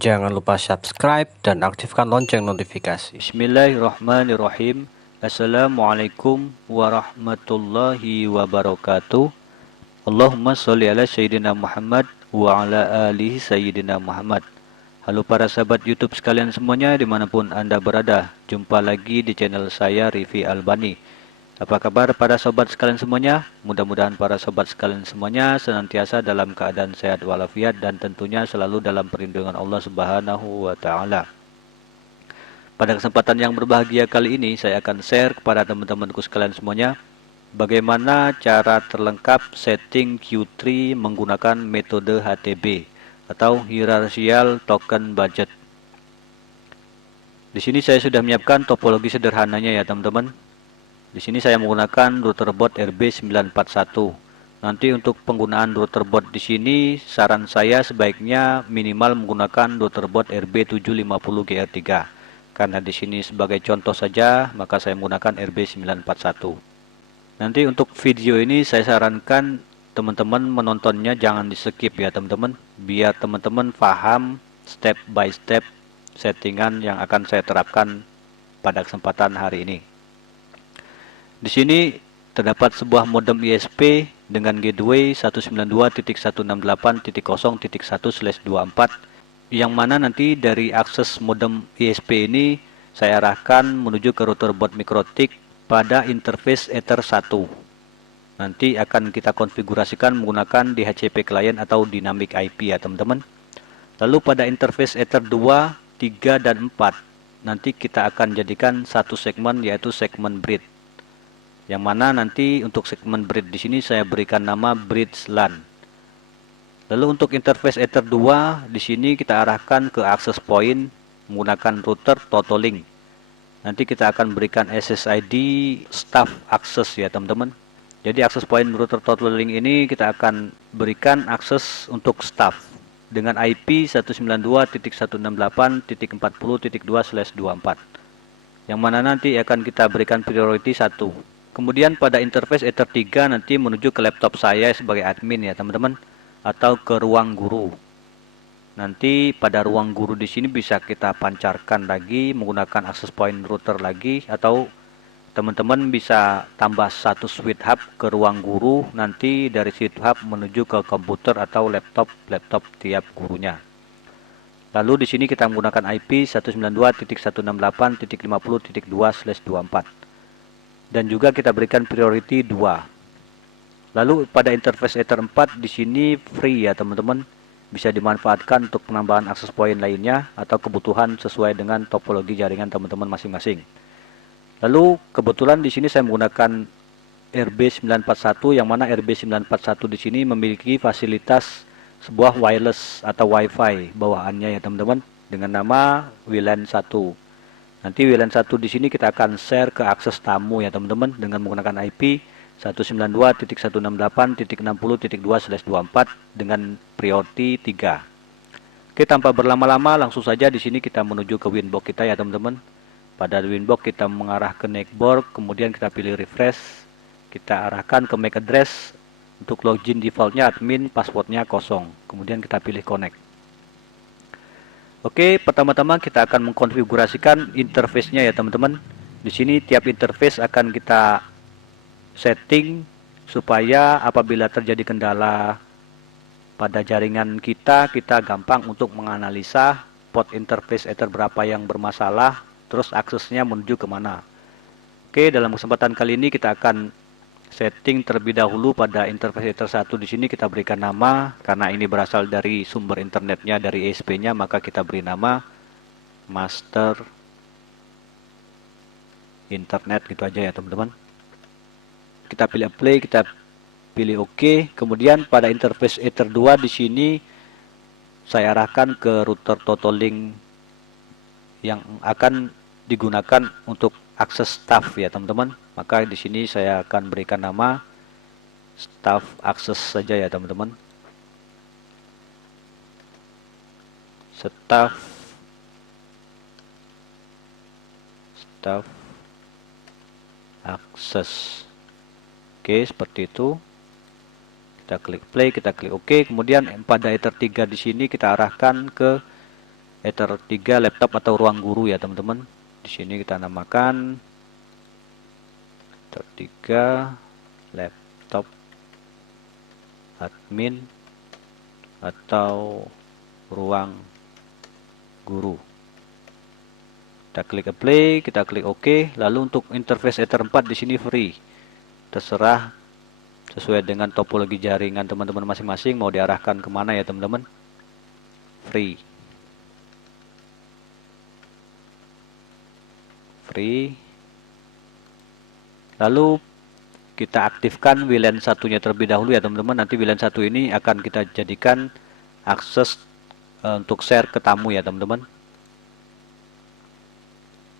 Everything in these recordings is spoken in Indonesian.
Jangan lupa subscribe dan aktifkan lonceng notifikasi. Bismillahirrahmanirrahim. Assalamualaikum warahmatullahi wabarakatuh. Allahumma sholli ala Sayyidina Muhammad wa ala alihi Sayyidina Muhammad. Halo para sahabat YouTube sekalian semuanya dimanapun Anda berada. Jumpa lagi di channel saya Rifi Albani. Apa kabar para sobat sekalian semuanya? Mudah-mudahan para sobat sekalian semuanya senantiasa dalam keadaan sehat walafiat dan tentunya selalu dalam perlindungan Allah Subhanahu wa taala. Pada kesempatan yang berbahagia kali ini saya akan share kepada teman-temanku sekalian semuanya bagaimana cara terlengkap setting Q3 menggunakan metode HTB atau Hierarchical Token Budget. Di sini saya sudah menyiapkan topologi sederhananya ya teman-teman. Di sini saya menggunakan router board RB941. Nanti untuk penggunaan router board di sini saran saya sebaiknya minimal menggunakan router board RB750GR3. Karena di sini sebagai contoh saja, maka saya menggunakan RB941. Nanti untuk video ini saya sarankan teman-teman menontonnya jangan di-skip ya teman-teman, biar teman-teman paham step by step settingan yang akan saya terapkan pada kesempatan hari ini. Di sini terdapat sebuah modem ISP dengan gateway 192.168.0.1/24 yang mana nanti dari akses modem ISP ini saya arahkan menuju ke router board MikroTik pada interface Ether 1. Nanti akan kita konfigurasikan menggunakan DHCP client atau dynamic IP ya teman-teman. Lalu pada interface Ether 2, 3 dan 4 nanti kita akan jadikan satu segmen yaitu segmen bridge. Yang mana nanti untuk segmen bridge di sini saya berikan nama bridge LAN. Lalu untuk interface Ether 2 di sini kita arahkan ke access point menggunakan router Totolink. Nanti kita akan berikan SSID staff access ya teman-teman. Jadi access point router Totolink ini kita akan berikan akses untuk staff dengan IP 192.168.40.2/24. Yang mana nanti akan kita berikan priority 1. Kemudian pada interface Ether 3 nanti menuju ke laptop saya sebagai admin ya teman-teman, atau ke ruang guru. Nanti pada ruang guru di sini bisa kita pancarkan lagi menggunakan access point router lagi, atau teman-teman bisa tambah satu switch hub ke ruang guru, nanti dari switch hub menuju ke komputer atau laptop tiap gurunya. Lalu di sini kita menggunakan IP 192.168.50.2/24. Dan juga kita berikan priority 2. Lalu pada interface Ether 4 di sini free ya teman-teman, bisa dimanfaatkan untuk penambahan akses point lainnya atau kebutuhan sesuai dengan topologi jaringan teman-teman masing-masing. Lalu kebetulan di sini saya menggunakan RB941 yang mana RB941 di sini memiliki fasilitas sebuah wireless atau WiFi bawaannya ya teman-teman dengan nama WLAN 1. Nanti WLAN 1 di sini kita akan share ke akses tamu ya teman-teman dengan menggunakan IP 192.168.60.2/24 dengan priority 3. Oke, tanpa berlama-lama langsung saja di sini kita menuju ke Winbox kita ya teman-teman. Pada Winbox kita mengarah ke network, kemudian kita pilih refresh. Kita arahkan ke MAC address. Untuk login defaultnya admin, passwordnya kosong. Kemudian kita pilih connect. Oke, pertama-tama kita akan mengkonfigurasikan interface-nya ya teman-teman. Di sini tiap interface akan kita setting supaya apabila terjadi kendala pada jaringan kita gampang untuk menganalisa port interface Ether berapa yang bermasalah, terus aksesnya menuju kemana. Oke, dalam kesempatan kali ini kita akan setting terlebih dahulu pada interface Ether 1. Di sini kita berikan nama, karena ini berasal dari sumber internetnya, dari ESP-nya, maka kita beri nama master internet gitu aja ya teman-teman. Kita pilih apply, kita pilih OK. Kemudian pada interface Ether 2 di sini saya arahkan ke router Totolink yang akan digunakan untuk akses staff ya teman-teman. Maka di sini saya akan berikan nama staff access saja ya teman-teman. Staff access. Oke, seperti itu. Kita klik play, kita klik OK. Kemudian pada Ether 3 di sini kita arahkan ke Ether 3 laptop atau ruang guru ya teman-teman. Di sini kita namakan Ether 3 laptop admin atau ruang guru. Kita klik apply, kita klik OK. Lalu untuk interface Ether 4 di sini free. Terserah sesuai dengan topologi jaringan teman-teman masing-masing mau diarahkan kemana ya teman-teman. Free. Lalu kita aktifkan WLAN satunya terlebih dahulu ya teman-teman. Nanti WLAN satu ini akan kita jadikan akses untuk share ke tamu ya teman-teman.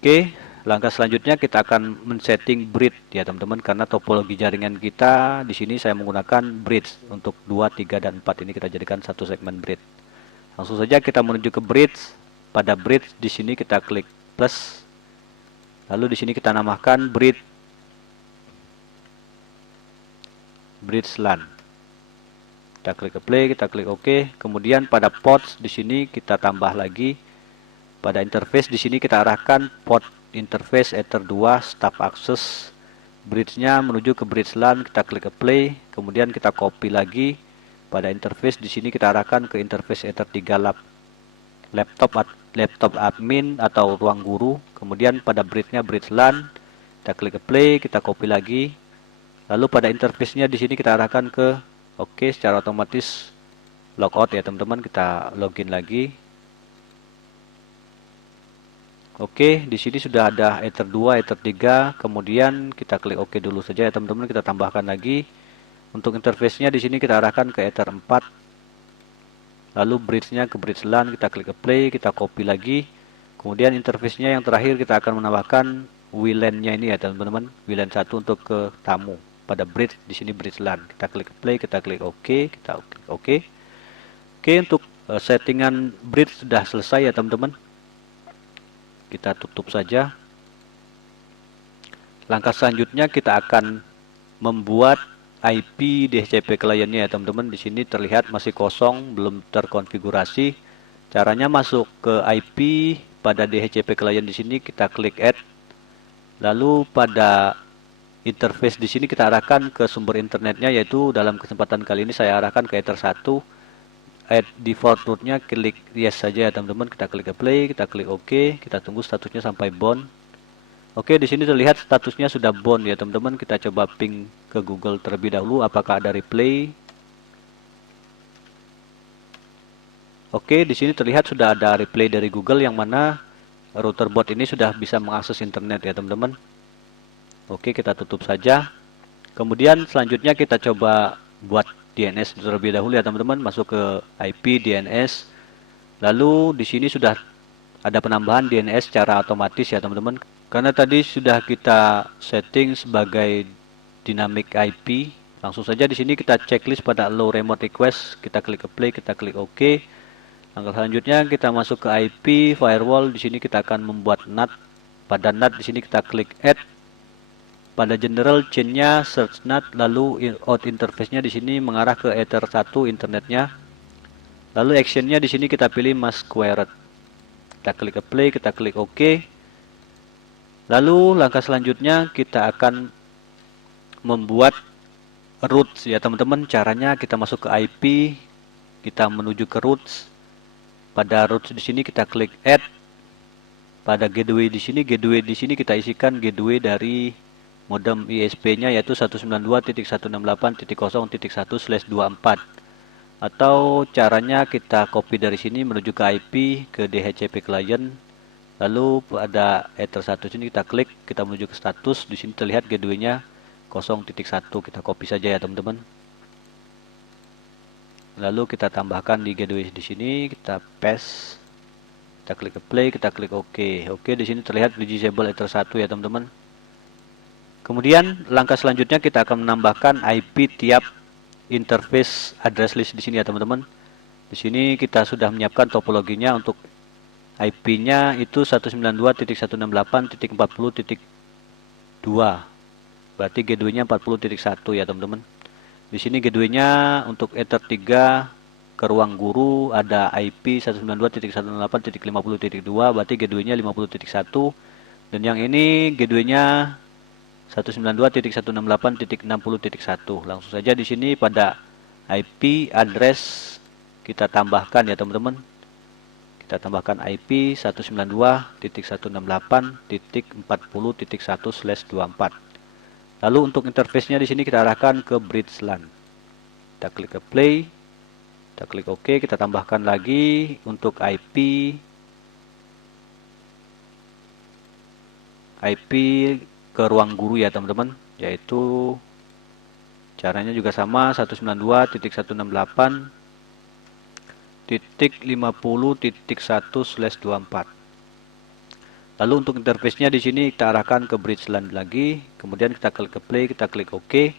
Oke, langkah selanjutnya kita akan men-setting bridge ya teman-teman, karena topologi jaringan kita di sini saya menggunakan bridge untuk 2, 3 dan 4 ini kita jadikan satu segmen bridge. Langsung saja kita menuju ke bridge. Pada bridge di sini kita klik plus. Lalu di sini kita namakan bridge LAN. Kita klik play, kita klik OK. Kemudian pada ports di sini kita tambah lagi. Pada interface di sini kita arahkan port interface Ether 2 staff access. Bridge-nya menuju ke bridge LAN, kita klik play. Kemudian kita copy lagi. Pada interface di sini kita arahkan ke interface Ether 3 laptop admin atau ruang guru. Kemudian pada bridge-nya bridge LAN, kita klik play, kita copy lagi. Lalu pada interface-nya di sini kita arahkan ke OK, secara otomatis logout ya teman-teman. Kita login lagi. Oke, di sini sudah ada Ether 2, Ether 3. Kemudian kita klik OK dulu saja ya teman-teman. Kita tambahkan lagi. Untuk interface-nya di sini kita arahkan ke Ether 4. Lalu bridge-nya ke bridge LAN, kita klik play, kita copy lagi. Kemudian interface-nya yang terakhir kita akan menambahkan WLAN-nya ini ya teman-teman. WLAN 1 untuk ke tamu. Pada bridge di sini bridge LAN. Kita klik play, kita klik OK, kita klik OK. Oke, untuk settingan bridge sudah selesai ya teman-teman. Kita tutup saja. Langkah selanjutnya kita akan membuat IP DHCP kliennya ya teman-teman. Di sini terlihat masih kosong, belum terkonfigurasi. Caranya masuk ke IP pada DHCP klien di sini kita klik add. Lalu pada interface di sini kita arahkan ke sumber internetnya, yaitu dalam kesempatan kali ini saya arahkan ke Ether 1. Add default route-nya klik yes saja ya teman-teman. Kita klik play, kita klik OK, kita tunggu statusnya sampai bound. Oke, di sini terlihat statusnya sudah bound ya teman-teman. Kita coba ping ke Google terlebih dahulu apakah ada replay. Oke, di sini terlihat sudah ada replay dari Google yang mana router bot ini sudah bisa mengakses internet ya teman-teman. Oke, kita tutup saja. Kemudian selanjutnya kita coba buat DNS terlebih dahulu ya teman-teman. Masuk ke IP DNS. Lalu di sini sudah ada penambahan DNS secara otomatis ya teman-teman. Karena tadi sudah kita setting sebagai dynamic IP. Langsung saja di sini kita checklist pada allow remote request. Kita klik play, kita klik OK. Langkah selanjutnya kita masuk ke IP firewall. Di sini kita akan membuat NAT. Pada NAT di sini kita klik add. Pada general chain-nya search NAT, lalu out interface-nya di sini mengarah ke Ether 1 internetnya. Lalu action-nya di sini kita pilih mask query. Kita klik play, kita klik OK. Lalu langkah selanjutnya kita akan membuat routes ya teman-teman. Caranya kita masuk ke IP, kita menuju ke routes. Pada routes di sini kita klik add. Pada gateway di sini kita isikan gateway dari modem ISP-nya yaitu 192.168.0.1/24. Atau caranya kita copy dari sini menuju ke IP ke DHCP client. Lalu pada Ether 1 sini kita klik, kita menuju ke status. Di sini terlihat gateway-nya 0.1. Kita copy saja ya teman-teman. Lalu kita tambahkan di gateway di sini, kita paste. Kita klik play, kita klik OK. Oke, di sini terlihat disable Ether 1 ya teman-teman. Kemudian langkah selanjutnya kita akan menambahkan IP tiap interface address list di sini ya teman-teman. Di sini kita sudah menyiapkan topologinya. Untuk IP-nya itu 192.168.40.2. Berarti gateway-nya 40.1 ya teman-teman. Di sini gateway-nya untuk Ether 3 ke ruang guru ada IP 192.168.50.2, berarti gateway-nya 50.1, dan yang ini gateway-nya 192.168.60.1. Langsung saja di sini pada IP address kita tambahkan ya teman-teman. Kita tambahkan IP 192.168.40.1/24. Lalu untuk interface-nya di sini kita arahkan ke bridge LAN. Kita klik ke play. Kita klik OK, kita tambahkan lagi untuk IP ke ruang guru ya teman-teman, yaitu caranya juga sama 192.168.50.1/24. Lalu untuk interface-nya di sini kita arahkan ke bridge LAN lagi, kemudian kita klik ke play, kita klik OK.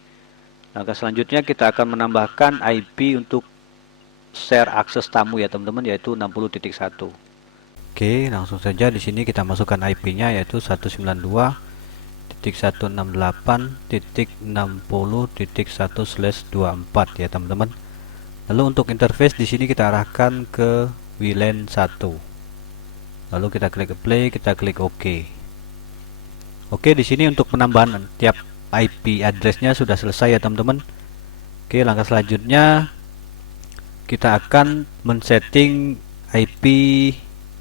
Langkah selanjutnya kita akan menambahkan IP untuk share akses tamu ya teman-teman, yaitu 60.1. Oke, langsung saja di sini kita masukkan IP-nya yaitu 192.168.60.1/24 ya teman-teman. Lalu untuk interface di sini kita arahkan ke WLAN 1. Lalu kita klik ke play, kita klik OK. Oke, di sini untuk penambahan tiap IP address-nya sudah selesai ya teman-teman. Oke, langkah selanjutnya kita akan men-setting IP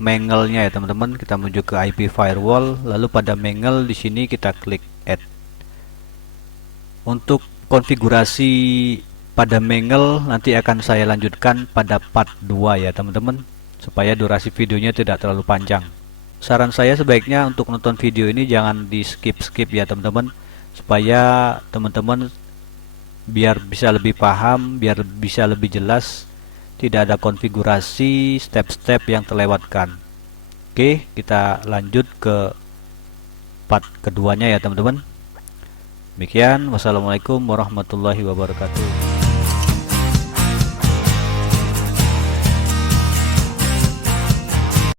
mangle-nya ya teman-teman. Kita menuju ke IP firewall, lalu pada mangle di sini kita klik add. Untuk konfigurasi pada mangle nanti akan saya lanjutkan pada part 2 ya teman-teman, supaya durasi videonya tidak terlalu panjang. Saran saya sebaiknya untuk nonton video ini jangan di skip-skip ya teman-teman, supaya teman-teman biar bisa lebih paham, biar bisa lebih jelas, tidak ada konfigurasi step-step yang terlewatkan. Oke, kita lanjut ke part keduanya ya teman-teman. Demikian, wassalamualaikum warahmatullahi wabarakatuh.